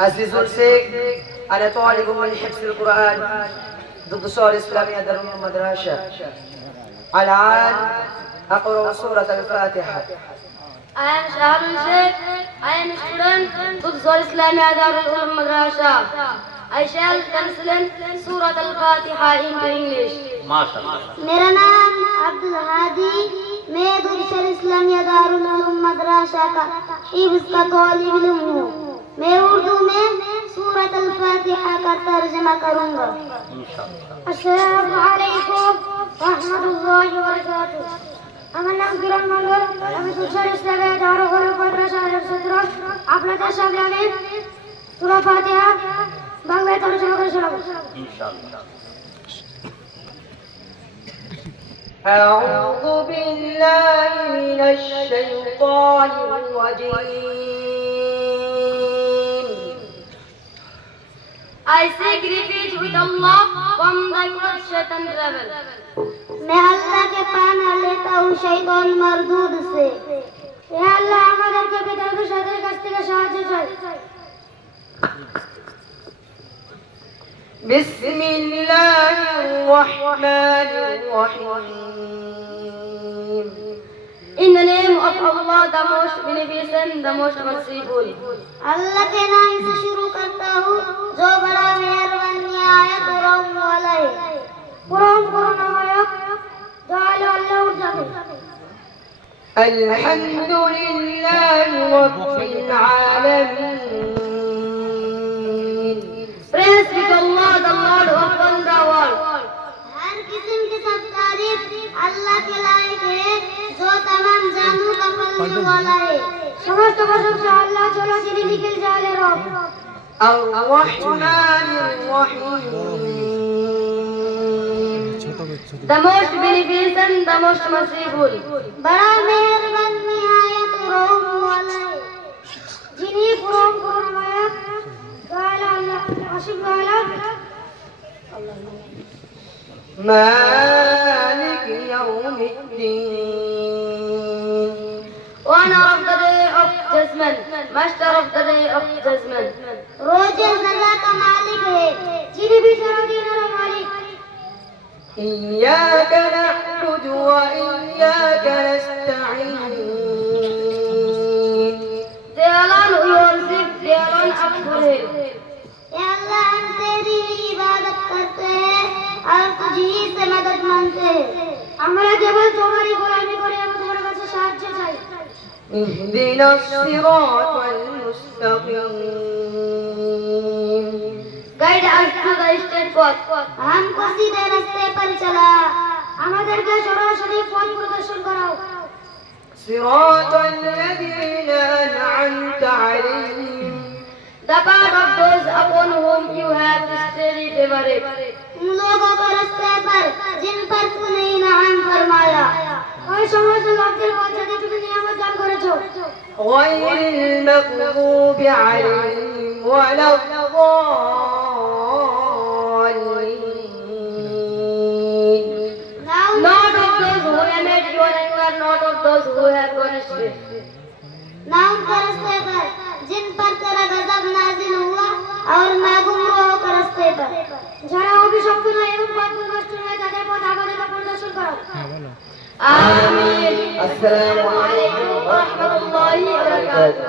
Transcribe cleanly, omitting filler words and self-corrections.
عزيز الشيخ أنا طالب من حفظ القرآن ضد صور إسلامية دار المدرسة. الآن أقرأ سورة الفاتحة. I am Shahrul Sheikh. I am a student of Zur Islamia Darul Ulum Madrasa. I shall translate Surah Al-Fatiha into English. मेरा नाम अब्दुल हादी, मैं दुरुल इस्लामिया दारुल उलूम मदरसा का हिफ्ज़ का तालिब इल्म हूँ। मैं उर्दू में सूरत अल-फातिहा का तर्जुमा करूँगा। अस्सलामु अलैकुम रहमतुल्लाहि व बरकातुहू। আমার নাম কিরণ মণ্ডল, আমি দুরুল ইসলামিয়া দারুল উলুম মাদ্রাসার ছাত্র। আপনাদের সামনে আমি সূরা ফাতিহা বাংলায় তর্জমা করে শোনাবো। ইনশাআল্লাহ। أعوذ بالله من الشيطان الرجيم. I seek refuge with Allah from the Shaitan rebel. मैं अल्लाह के पनाह लेता हूँ शैतान मरदूद से। हे अल्लाह আমাদেরকে বিতাড়িত শয়তানের কাছ থেকে সাহায্য চাই। بسم الله الرحمن الرحيم. In the name of Allah, the most beneficent, the most merciful. अल्लाह के नाम से शुरू करता हूँ जो बड़ा मेहरबान निहायत रहम वाला है। পুরম করুণাময় দয়ালু আল্লাহ উর্জাকে। الحمد لله رب العالمين. Praise be to Allah, the Lord of the world. हर किस्म की सब तारीफ अल्लाह के लायक है जो तमाम जानू का पालने वाला है। समस्त प्रशंसा আল্লাহ জন্য যিনি নিখিল জাহানের রব। الرحمن الرحيم. The most beneficent, the most merciful. बड़ा मेहरबान निहायत रहम वाला है যিনি পুরম করুণাময় দয়ালু আল্লাহ অসীম দয়ালু। مالك يوم الدين. Owner of the day of judgment, master of the day of judgment. रोज सजा का मालिक है যিনি বিচারাধীনের মালিক। إياك نعبد وإياك نستعين. They alone we worship, they alone adore. या अल्लाह हम तेरी इबादत करते हैं और तुझी से मदद मांगते हैं। আমরা কেবল তোমারই গোলামি করি এবং তোমার কাছে সাহায্য চাই। اهدنا الصراط المستقيم. Guide us to the straight path. हमको सीधे रास्ते पर चला। আমাদেরকে সরাসরি পথ প্রদর্শন করাও। صراط الذين أنعمت عليهم. The path of those upon whom you have steady favored. उन लोगों को रास्ते पर जिन पर तूने इनाम फरमाया। ওই সমস্ত লোকদের পথ যাদের তুমি নিয়ামত দান করেছো। غير المغضوب عليهم ولا الضالين. Not of those who have made your anger, not of those who have gone astray. ना उनके रास्ते पर जिन पर तेरा गजब नाजिल हुआ और ना गुमराहों के रास्ते पर যারা অভিশপ্ত নয় এবং পথভ্রষ্ট নয় তাদের পথ আমাদের প্রদর্শন করো। آمين. السلام عليكم ورحمة الله وبركاته.